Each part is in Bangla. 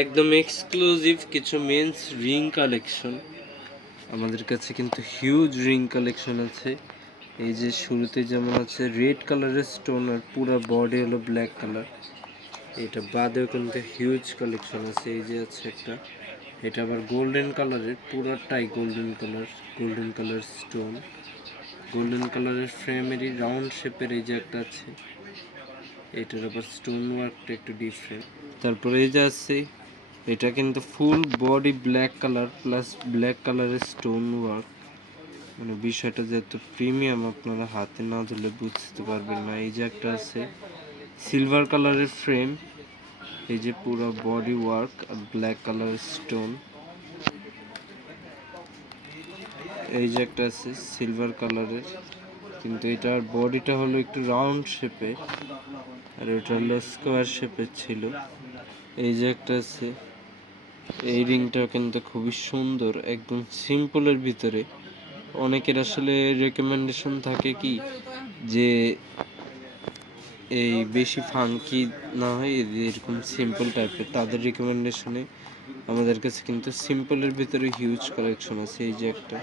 একদম এক্সক্লুসিভ কিছু মেন্স রিং কালেকশন আমাদের কাছে কিন্তু হিউজ রিং কালেকশন আছে। এই যে শুরুতে যেমন আছে রেড কালারের স্টোন আর পুরো বডি হলো ব্ল্যাক কালার। এটা বাদেও কিন্তু হিউজ কালেকশন আছে। এই যে আছে একটা, এটা আবার গোল্ডেন কালারের, পুরাটাই গোল্ডেন কালার স্টোন, গোল্ডেন কালারের ফ্রেমেরই রাউন্ড শেপের। এই যে একটা আছে, এটার আবার স্টোন ওয়ার্কটা একটু ডিফারেন্ট। তারপরে এই যে আছে, এটা কিন্তু full body black colour plus black কালারের স্টোন ওয়ার্ক। মানে বিষয়টা যেহেতু প্রিমিয়াম, আপনারা হাতে না ধরলে বুঝতে পারবেন না। এই যে একটা আছে সিলভার কালারের ফ্রেম, এই যে পুরো বডি ওয়ার্ক আর ব্ল্যাক কালারের স্টোন। এই যে একটা আছে সিলভার কালারের, কিন্তু এটার বডিটা হলো একটু রাউন্ড শেপে আর এটা হলো স্কোয়ার শেপের ছিল। এই যে একটা আছে, এই রিংটা কিন্তু খুবই সুন্দর, একদম সিম্পলের ভিতরে। অনেকের আসলে রেকমেন্ডেশন থাকে কি যে এই বেশি ফাঙ্কি না হয়, এরকম সিম্পল টাইপের, তাদের রিকমেন্ডেশনে আমাদের কাছে কিন্তু সিম্পলের ভিতরে হিউজ কালেকশন আছে। এই যে একটা,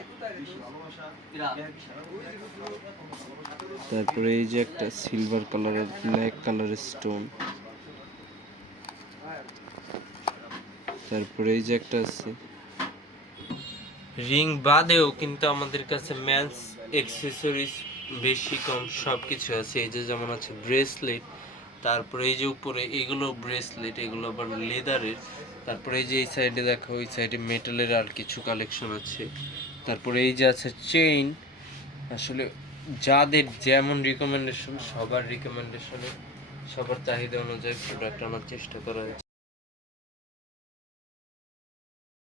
তারপরে এই যে একটা সিলভার কালারের ব্ল্যাক কালারের স্টোন, তারপরে এই যে একটা আছে। রিং বাদেও কিন্তু আমাদের কাছে মেন্স অ্যাকসেসরিজ বেশি কম সব কিছু আছে। এই যে যেমন আছে ব্রেসলেট, তারপরে এই যে উপরে এগুলো ব্রেসলেট, এগুলো আবার লেদারের। তারপরে এই যে এই সাইডে দেখো, ওই সাইডে মেটালের আর কিছু কালেকশন আছে। তারপরে এই যে আছে চেইন। আসলে যাদের যেমন রিকমেন্ডেশন, সবার রিকমেন্ডেশনে সবার চাহিদা অনুযায়ী প্রোডাক্ট আনার চেষ্টা করা হয়েছে।